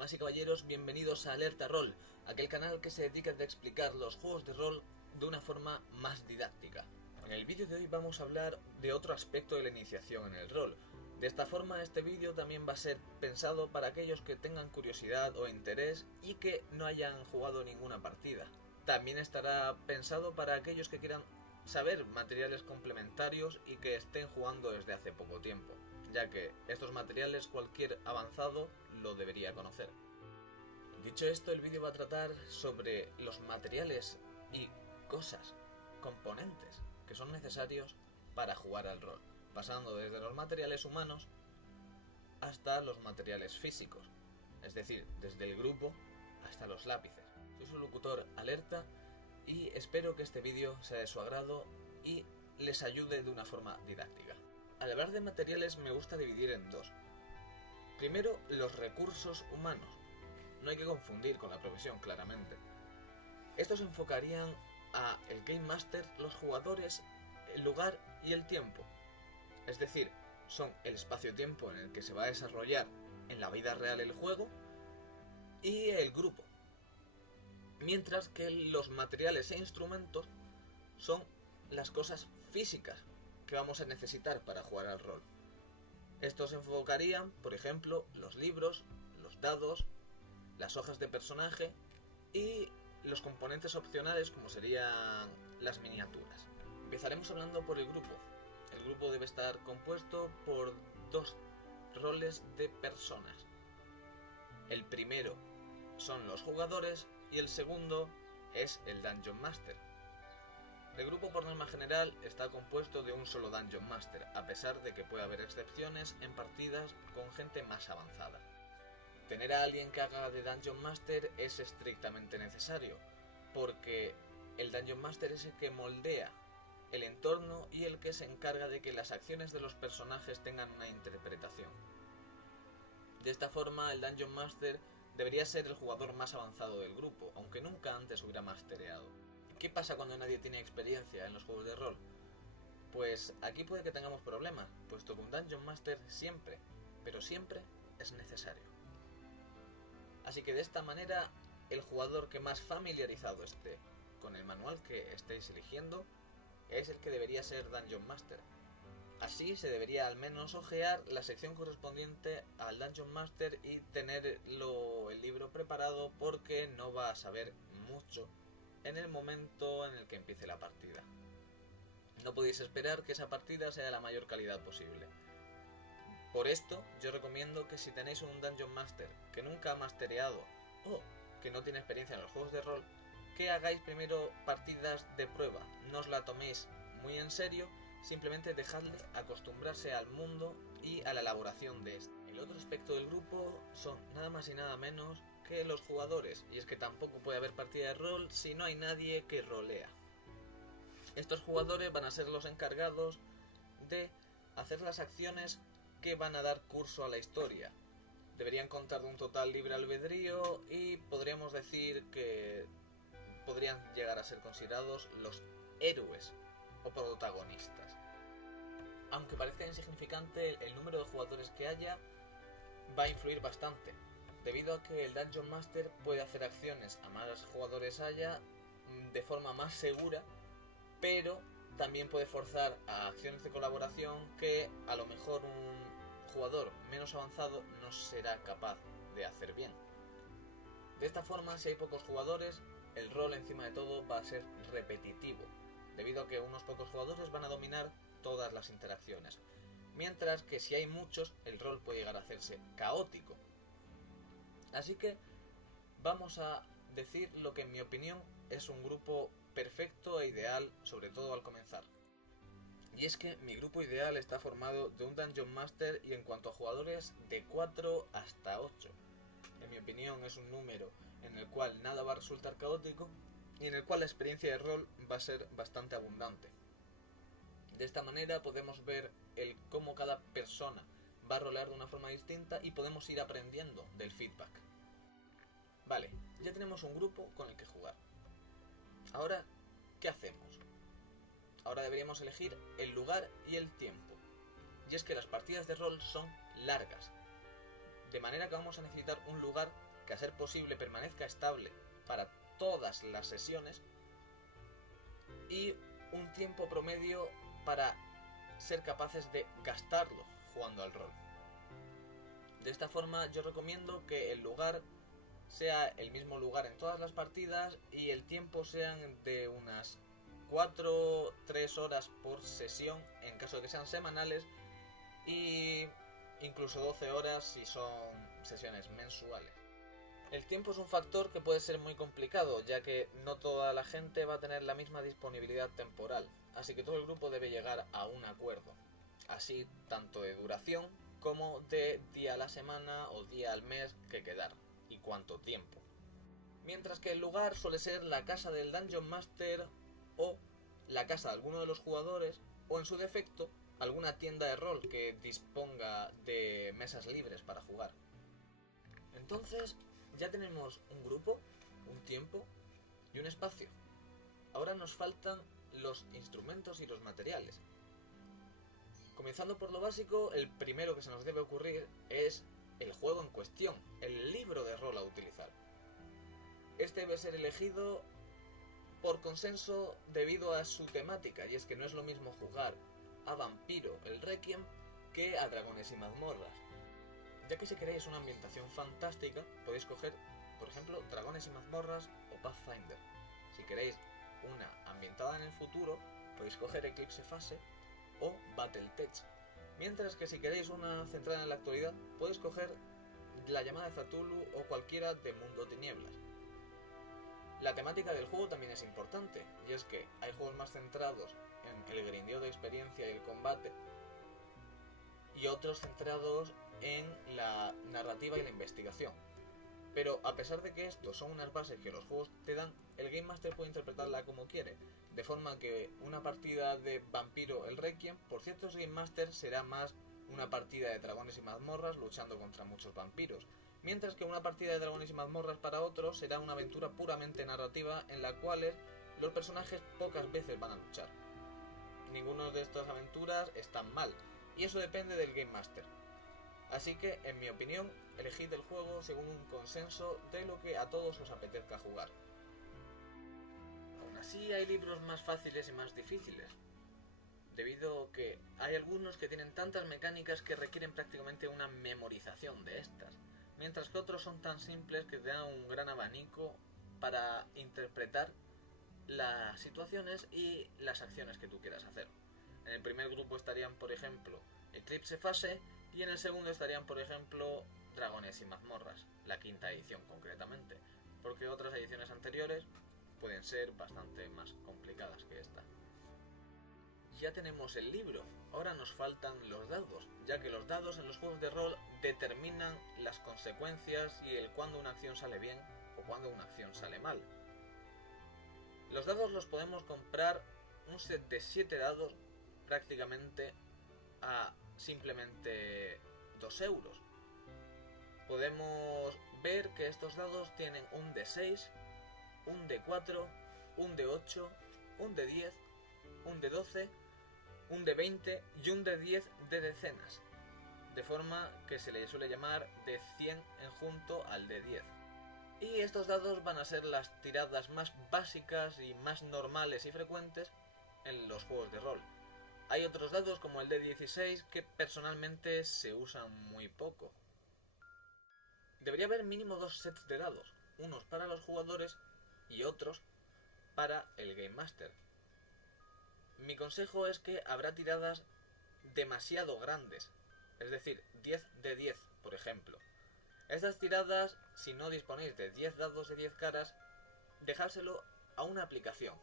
Damas y caballeros, bienvenidos a Alerta Rol, aquel canal que se dedica a explicar los juegos de rol de una forma más didáctica. En el vídeo de hoy vamos a hablar de otro aspecto de la iniciación en el rol. De esta forma, este vídeo también va a ser pensado para aquellos que tengan curiosidad o interés y que no hayan jugado ninguna partida. También estará pensado para aquellos que quieran saber materiales complementarios y que estén jugando desde hace poco tiempo, ya que estos materiales cualquier avanzado lo debería conocer. Dicho esto, el vídeo va a tratar sobre los materiales y cosas, componentes que son necesarios para jugar al rol, pasando desde los materiales humanos hasta los materiales físicos, es decir, desde el grupo hasta los lápices. Soy su locutor Alerta y espero que este vídeo sea de su agrado y les ayude de una forma didáctica. Al hablar de materiales me gusta dividir en dos. Primero, los recursos humanos. No hay que confundir con la profesión, claramente. Estos enfocarían a el Game Master, los jugadores, el lugar y el tiempo. Es decir, son el espacio-tiempo en el que se va a desarrollar en la vida real el juego y el grupo. Mientras que los materiales e instrumentos son las cosas físicas que vamos a necesitar para jugar al rol. Estos enfocarían, por ejemplo, los libros, los dados, las hojas de personaje y los componentes opcionales como serían las miniaturas. Empezaremos hablando por el grupo. El grupo debe estar compuesto por dos roles de personas. El primero son los jugadores y el segundo es el Dungeon Master. El grupo por norma general está compuesto de un solo Dungeon Master, a pesar de que puede haber excepciones en partidas con gente más avanzada. Tener a alguien que haga de Dungeon Master es estrictamente necesario, porque el Dungeon Master es el que moldea el entorno y el que se encarga de que las acciones de los personajes tengan una interpretación. De esta forma, el Dungeon Master debería ser el jugador más avanzado del grupo, aunque nunca antes hubiera mastereado. ¿Qué pasa cuando nadie tiene experiencia en los juegos de rol? Pues aquí puede que tengamos problemas, puesto que un Dungeon Master siempre, pero siempre es necesario. Así que de esta manera, el jugador que más familiarizado esté con el manual que estéis eligiendo es el que debería ser Dungeon Master. Así se debería al menos ojear la sección correspondiente al Dungeon Master y tener el libro preparado, porque no va a saber mucho en el momento en el que empiece la partida. No podéis esperar que esa partida sea de la mayor calidad posible. Por esto, yo recomiendo que si tenéis un Dungeon Master que nunca ha mastereado o que no tiene experiencia en los juegos de rol, que hagáis primero partidas de prueba. No os la toméis muy en serio, simplemente dejadle acostumbrarse al mundo y a la elaboración de este. El otro aspecto del grupo son nada más y nada menos que los jugadores, y es que tampoco puede haber partida de rol si no hay nadie que rolea. Estos jugadores van a ser los encargados de hacer las acciones que van a dar curso a la historia. Deberían contar de un total libre albedrío y podríamos decir que podrían llegar a ser considerados los héroes o protagonistas. Aunque parezca insignificante, el número de jugadores que haya va a influir bastante, debido a que el Dungeon Master puede hacer acciones a más jugadores haya de forma más segura, pero también puede forzar a acciones de colaboración que a lo mejor un jugador menos avanzado no será capaz de hacer bien. De esta forma, si hay pocos jugadores, el rol encima de todo va a ser repetitivo, debido a que unos pocos jugadores van a dominar todas las interacciones, mientras que si hay muchos, el rol puede llegar a hacerse caótico. Así que vamos a decir lo que en mi opinión es un grupo perfecto e ideal, sobre todo al comenzar. Y es que mi grupo ideal está formado de un Dungeon Master y en cuanto a jugadores de 4 hasta 8. En mi opinión es un número en el cual nada va a resultar caótico y en el cual la experiencia de rol va a ser bastante abundante. De esta manera podemos ver cómo cada persona va a rolear de una forma distinta y podemos ir aprendiendo del feedback. Vale, ya tenemos un grupo con el que jugar. Ahora, ¿qué hacemos? Ahora deberíamos elegir el lugar y el tiempo. Y es que las partidas de rol son largas, de manera que vamos a necesitar un lugar que a ser posible permanezca estable para todas las sesiones y un tiempo promedio para ser capaces de gastarlo jugando al rol. De esta forma yo recomiendo que el lugar sea el mismo lugar en todas las partidas y el tiempo sean de unas 4-3 horas por sesión en caso de que sean semanales y incluso 12 horas si son sesiones mensuales. El tiempo es un factor que puede ser muy complicado, ya que no toda la gente va a tener la misma disponibilidad temporal, así que todo el grupo debe llegar a un acuerdo, así tanto de duración como de día a la semana o día al mes que quedar y cuánto tiempo. Mientras que el lugar suele ser la casa del Dungeon Master o la casa de alguno de los jugadores o en su defecto alguna tienda de rol que disponga de mesas libres para jugar. Entonces ya tenemos un grupo, un tiempo y un espacio. Ahora nos faltan los instrumentos y los materiales. Comenzando por lo básico, el primero que se nos debe ocurrir es el juego en cuestión, el libro de rol a utilizar. Este debe ser elegido por consenso debido a su temática, y es que no es lo mismo jugar a Vampiro el Requiem que a Dragones y Mazmorras. Ya que si queréis una ambientación fantástica, podéis coger, por ejemplo, Dragones y Mazmorras o Pathfinder. Si queréis una ambientada en el futuro, podéis coger Eclipse Phase o Battletech. Mientras que si queréis una centrada en la actualidad, podéis coger La Llamada de Cthulhu o cualquiera de Mundo Tinieblas. La temática del juego también es importante, y es que hay juegos más centrados en el grindeo de experiencia y el combate, y otros centrados en la narrativa y la investigación. Pero a pesar de que estos son unas bases que los juegos te dan, el Game Master puede interpretarla como quiere, de forma que una partida de Vampiro el Requiem, por ciertos Game Master, será más una partida de Dragones y Mazmorras luchando contra muchos vampiros, mientras que una partida de Dragones y Mazmorras para otros será una aventura puramente narrativa en la cual los personajes pocas veces van a luchar. Ninguna de estas aventuras están mal, y eso depende del Game Master. Así que, en mi opinión, elegid el juego según un consenso de lo que a todos os apetezca jugar. Aún así, hay libros más fáciles y más difíciles, debido a que hay algunos que tienen tantas mecánicas que requieren prácticamente una memorización de estas, mientras que otros son tan simples que te dan un gran abanico para interpretar las situaciones y las acciones que tú quieras hacer. En el primer grupo estarían, por ejemplo, Eclipse Phase, y en el segundo estarían, por ejemplo, Dragones y Mazmorras, la quinta edición concretamente, porque otras ediciones anteriores pueden ser bastante más complicadas que esta. Ya tenemos el libro, ahora nos faltan los dados, ya que los dados en los juegos de rol determinan las consecuencias y el cuándo una acción sale bien o cuándo una acción sale mal. Los dados los podemos comprar un set de 7 dados prácticamente a simplemente 2 euros. Podemos ver que estos dados tienen un D6, un D4, un D8, un D10, un D12, un D20 y un D10 de decenas, de forma que se le suele llamar de 100 en junto al D10. Y estos dados van a ser las tiradas más básicas y más normales y frecuentes en los juegos de rol. Hay otros dados como el D16 que personalmente se usan muy poco. Debería haber mínimo 2 sets de dados, unos para los jugadores y otros para el Game Master. Mi consejo es que habrá tiradas demasiado grandes, es decir, 10 de 10, por ejemplo. Estas tiradas, si no disponéis de 10 dados de 10 caras, dejárselo a una aplicación.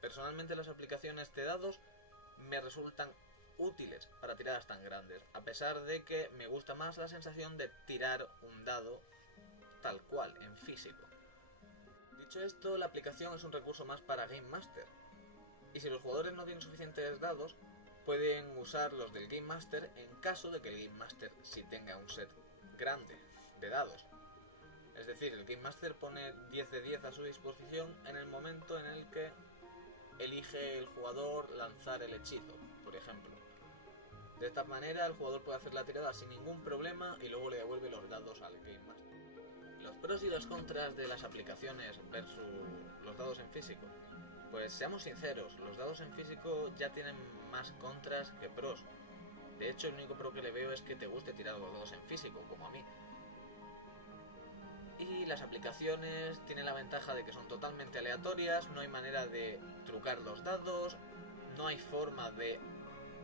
Personalmente las aplicaciones de dados me resultan útiles para tiradas tan grandes, a pesar de que me gusta más la sensación de tirar un dado tal cual, en físico. Dicho esto, la aplicación es un recurso más para Game Master, y si los jugadores no tienen suficientes dados, pueden usar los del Game Master en caso de que el Game Master sí tenga un set grande de dados. Es decir, el Game Master pone 10 de 10 a su disposición en el momento en el que elige el jugador lanzar el hechizo, por ejemplo. De esta manera el jugador puede hacer la tirada sin ningún problema y luego le devuelve los dados al Game Master. Los pros pros y los contras de las aplicaciones versus los dados en físico. Pues seamos sinceros, los dados en físico ya tienen más contras que pros. De hecho, el único pro que le veo es que te guste tirar los dados en físico, como a mí. Y las aplicaciones tienen la ventaja de que son totalmente aleatorias, no hay manera de trucar los dados, no hay forma de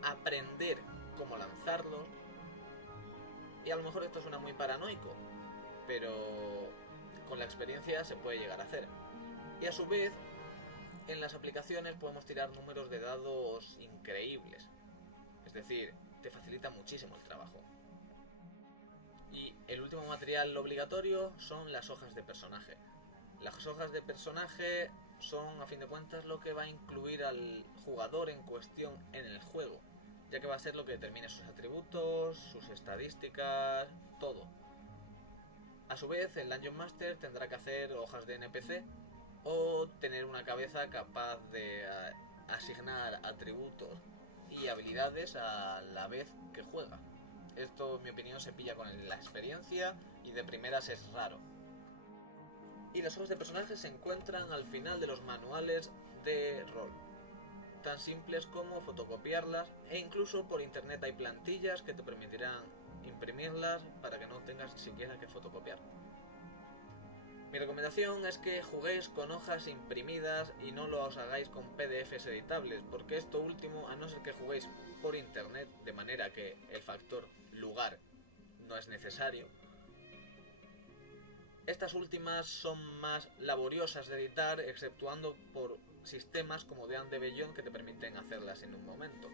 aprender cómo lanzarlos. Y a lo mejor esto suena muy paranoico, pero con la experiencia se puede llegar a hacer. Y a su vez, en las aplicaciones podemos tirar números de dados increíbles. Es decir, te facilita muchísimo el trabajo. Y el último material obligatorio son las hojas de personaje. Las hojas de personaje son, a fin de cuentas, lo que va a incluir al jugador en cuestión en el juego, ya que va a ser lo que determine sus atributos, sus estadísticas, todo. A su vez, el Dungeon Master tendrá que hacer hojas de NPC o tener una cabeza capaz de asignar atributos y habilidades a la vez que juega. Esto, en mi opinión, se pilla con la experiencia y de primeras es raro. Y las hojas de personajes se encuentran al final de los manuales de rol, tan simples como fotocopiarlas, e incluso por internet hay plantillas que te permitirán imprimirlas para que no tengas siquiera que fotocopiar. Mi recomendación es que juguéis con hojas imprimidas y no lo os hagáis con PDFs editables, porque esto último, a no ser que juguéis por internet, de manera que el factor lugar no es necesario, estas últimas son más laboriosas de editar, exceptuando por sistemas como D&D Beyond que te permiten hacerlas en un momento.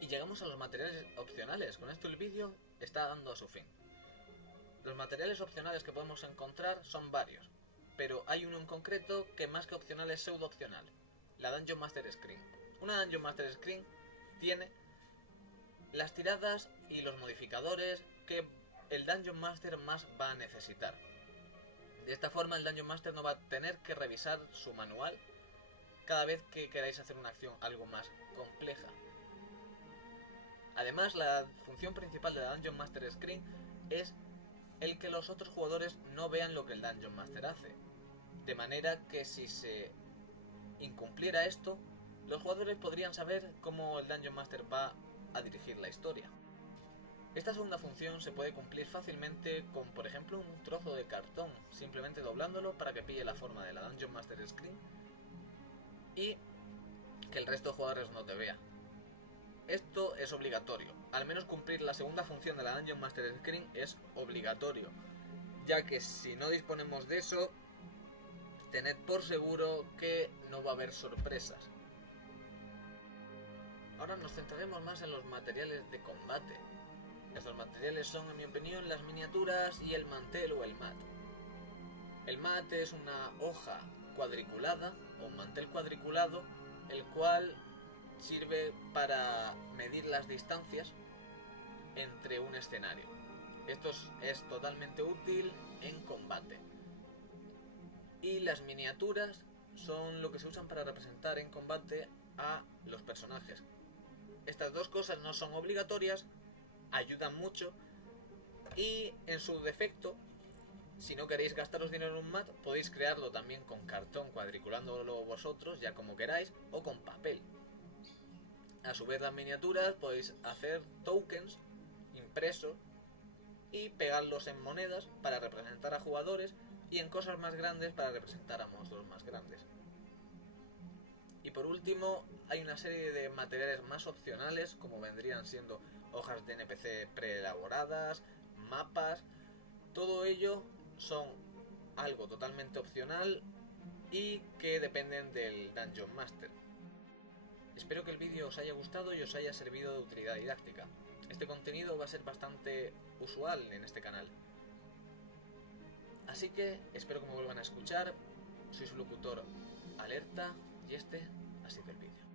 Y llegamos a los materiales opcionales. Con esto el vídeo está dando a su fin. Los materiales opcionales que podemos encontrar son varios, pero hay uno en concreto que más que opcional es pseudo opcional: la Dungeon Master Screen. Una Dungeon Master Screen tiene las tiradas y los modificadores que el Dungeon Master más va a necesitar. De esta forma el Dungeon Master no va a tener que revisar su manual cada vez que queráis hacer una acción algo más compleja. Además, la función principal de la Dungeon Master Screen es el que los otros jugadores no vean lo que el Dungeon Master hace. De manera que si se incumpliera esto, los jugadores podrían saber cómo el Dungeon Master va a dirigir la historia. Esta segunda función se puede cumplir fácilmente con, por ejemplo, un trozo de cartón, simplemente doblándolo para que pille la forma de la Dungeon Master Screen y que el resto de jugadores no te vea. Esto es obligatorio, al menos cumplir la segunda función de la Dungeon Master Screen es obligatorio, ya que si no disponemos de eso, tened por seguro que no va a haber sorpresas. Ahora nos centraremos más en los materiales de combate. Estos materiales son, en mi opinión, las miniaturas y el mantel o el mat. El mat es una hoja cuadriculada o un mantel cuadriculado, el cual sirve para medir las distancias entre un escenario. Esto es totalmente útil en combate. Y las miniaturas son lo que se usan para representar en combate a los personajes. Estas dos cosas no son obligatorias, ayudan mucho y en su defecto, si no queréis gastaros dinero en un mat, podéis crearlo también con cartón cuadriculándolo vosotros, ya como queráis, o con papel. A su vez, las miniaturas podéis hacer tokens impresos y pegarlos en monedas para representar a jugadores y en cosas más grandes para representar a monstruos más grandes. Y por último, hay una serie de materiales más opcionales, como vendrían siendo hojas de NPC preelaboradas, mapas. Todo ello son algo totalmente opcional y que dependen del Dungeon Master. Espero que el vídeo os haya gustado y os haya servido de utilidad didáctica. Este contenido va a ser bastante usual en este canal. Así que espero que me vuelvan a escuchar. Soy su locutor Alerta y este ha sido el vídeo.